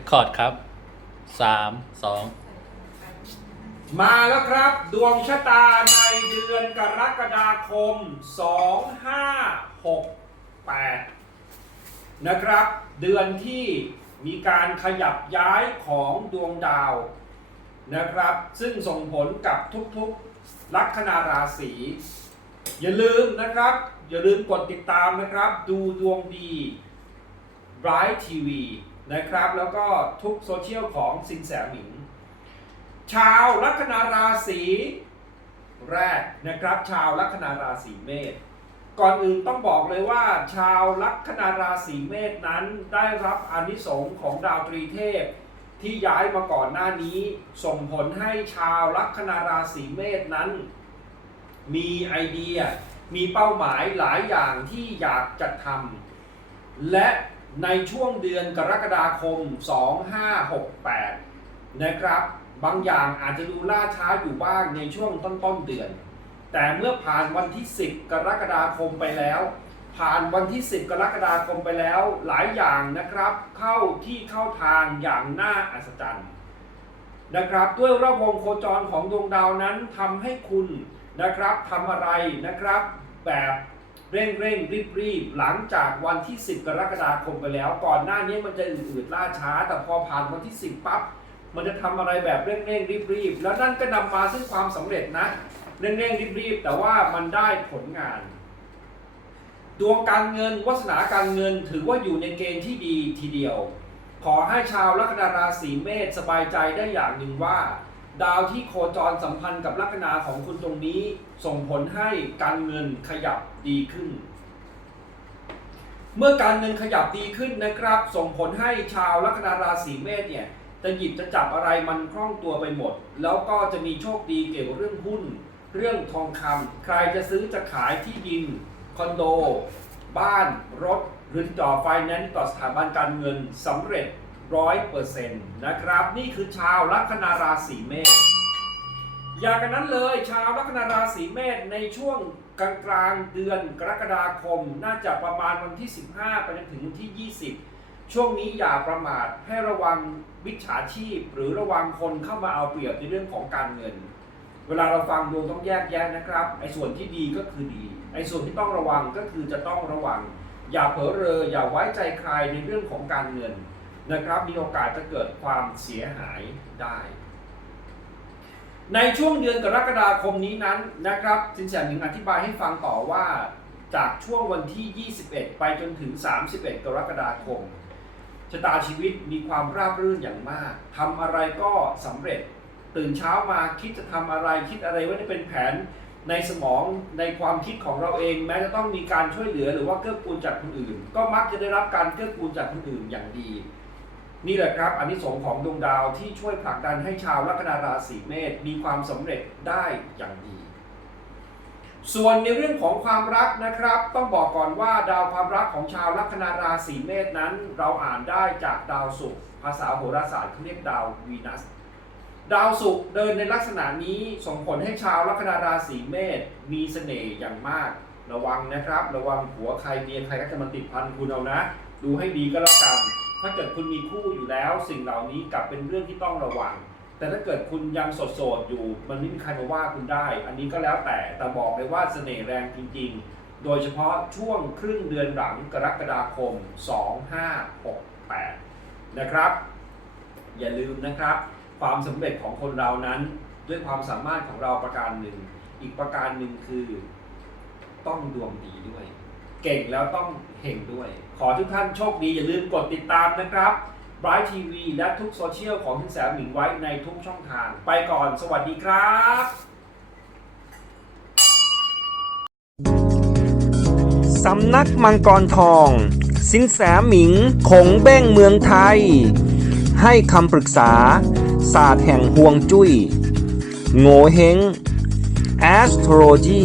คคอร์ดครับสามสองมาแล้วครับ ดวงชะตาในเดือนกรกฎาคม 2568 นะครับ เดือนที่มีการขยับย้ายของดวงดาวนะครับ ซึ่งส่งผลกับทุกๆลัคนาราศีอย่าลืมนะครับ อย่าลืมกดติดตามนะครับ ดูดวงดี Bright TV นะครับ แล้วก็ทุกโซเชียลของสินแสหมิง ชาวลัคนาราศีแรกนะครับ ชาวลัคนาราศีเมษก่อนอื่นต้องบอกเลยว่า ชาวลัคนาราศีเมษนั้นได้รับอนิสงส์ของดาวตรีเทพ ที่ย้ายมาก่อนหน้านี้ ส่งผลให้ชาวลัคนาราศีเมษนั้น มีไอเดีย มีเป้าหมายหลายอย่างที่อยากจะทำและ ในช่วงเดือนกรกฎาคม 2568 นะครับ บางอย่างอาจจะดูล่าช้าอยู่บ้างในช่วงต้นๆเดือน แต่เมื่อผ่านวันที่ 10 กรกฎาคมไปแล้ว ผ่านวันที่ 10 กรกฎาคมไปแล้ว หลายอย่างนะครับ เข้าที่เข้าทางอย่างน่าอัศจรรย์นะครับ ด้วยรอบวงโคจรของดวงดาวนั้นทำให้คุณนะครับทำอะไรนะครับแบบ เร่งเร่งรีบรีบหลังจากวันที่ 10 กรกฎาคมไปแล้ว ก่อนหน้านี้มันจะอืดๆล่าช้า แต่พอผ่านวันที่ 10 ปั๊บมันจะทำอะไรแบบเร่งเร่งรีบรีบแล้วนั่นก็นำมาซึ่งความสำเร็จนะเร่งเร่งรีบรีบแต่ว่ามันได้ผลงาน ดวงการเงินวาสนาการเงินถือว่าอยู่ในเกณฑ์ที่ดีทีเดียว ขอให้ชาวลัคนาราศีเมษสบายใจได้อย่างหนึ่งว่า ดาวที่โคจรสัมพันธ์กับลัคนาของคุณตรงนี้ ส่งผลให้การเงินขยับดีขึ้น เมื่อการเงินขยับดีขึ้นนะครับ ส่งผลให้ชาวลัคนาราศีเมษเนี่ยจะหยิบจะจับอะไรมันคล่องตัวไปหมด แล้วก็จะมีโชคดีเกี่ยวกับเรื่องหุ้น เรื่องทองคำใครจะซื้อจะขายที่ดิน คอนโด บ้าน รถ หรือต่อไฟแนนซ์ต่อสถาบันการเงินสำเร็จ ร้อยเปอร์เซ็นต์นะครับ นี่คือชาวลัคนาราศีเมษอย่างกันนั้นเลยชาวลัคนาราศีเมษในช่วงกลางกลางเดือนกรกฎาคม น่าจะประมาณวันที่ 15 ไปจนถึงวันที่ 20 ช่วงนี้อย่าประมาทให้ระวังวิชาชีพ หรือระวังคนเข้ามาเอาเปรียบในเรื่องของการเงิน เวลาเราฟังดวงต้องแยกแยะนะครับไอ้ส่วนที่ดีก็คือดีไอ้ส่วนที่ต้องระวังก็คือจะต้องระวัง อย่าเผลอเรออย่าไว้ใจใครในเรื่องของการเงิน นะครับมีโอกาสจะเกิดความเสียหายได้ ในช่วงเดือนกรกฎาคมนี้นั้นนะครับสินแสหมิงอธิบายให้ฟังต่อว่าจากช่วงวันที่ 21 ไปจนถึง 31 กรกฎาคมชะตาชีวิตมีความราบรื่นอย่างมากทำอะไรก็สำเร็จ ตื่นเช้ามาคิดจะทำอะไรคิดอะไรไว้จะเป็นแผนในสมองในความคิดของเราเอง แม้จะต้องมีการช่วยเหลือหรือว่าเกื้อกูลจากคนอื่น ก็มักจะได้รับการเกื้อกูลจากคนอื่นอย่างดี นี่แหละครับอันนี้สงส์ของดวงดาวที่ช่วยผลักดันให้ชาวลัคนาราศีเมษมีความสำเร็จได้อย่างดี ส่วนในเรื่องของความรักนะครับ ต้องบอกก่อนว่าดาวความรักของชาวลัคนาราศีเมษนั้น เราอ่านได้จากดาวศุกร์ภาษาโหราศาสตร์เขาเรียกดาววีนัสดาวศุกร์เดินในลักษณะนี้ส่งผลให้ชาวลัคนาราศีเมษมีเสน่ห์อย่างมาก ระวังนะครับ ระวังผัวใครเมียใครก็จะมาติดพันคุณเอานะ ดูให้ดีก็แล้วกัน ถ้าเกิดคุณมีคู่อยู่แล้ว สิ่งเหล่านี้กลับเป็นเรื่องที่ต้องระวัง แต่ถ้าเกิดคุณยังโสดๆอยู่ มันไม่มีใครมาว่าคุณได้ อันนี้ก็แล้วแต่แต่บอกเลยว่าเสน่ห์แรงจริง ๆ โดยเฉพาะช่วงครึ่งเดือนหลังกรกฎาคม 2568 นะครับ อย่าลืมนะครับ ความสำเร็จของคนเรานั้น ด้วยความสามารถของเราประการหนึ่ง อีกประการหนึ่งคือ ต้องดวงดีด้วย เก่งแล้วต้องเห่งด้วย ขอทุกท่านโชคดี อย่าลืมกดติดตามนะครับ Bright TV และทุกโซเชียลของทินแสหมิงไว้ในทุกช่องทาง ไปก่อนสวัสดีครับสำนักมังกรทอง สินแสหมิงคงเบ้งเมืองไทย ให้คำปรึกษา ศาสตร์แห่งห่วงจุย้ย โงเฮง astrology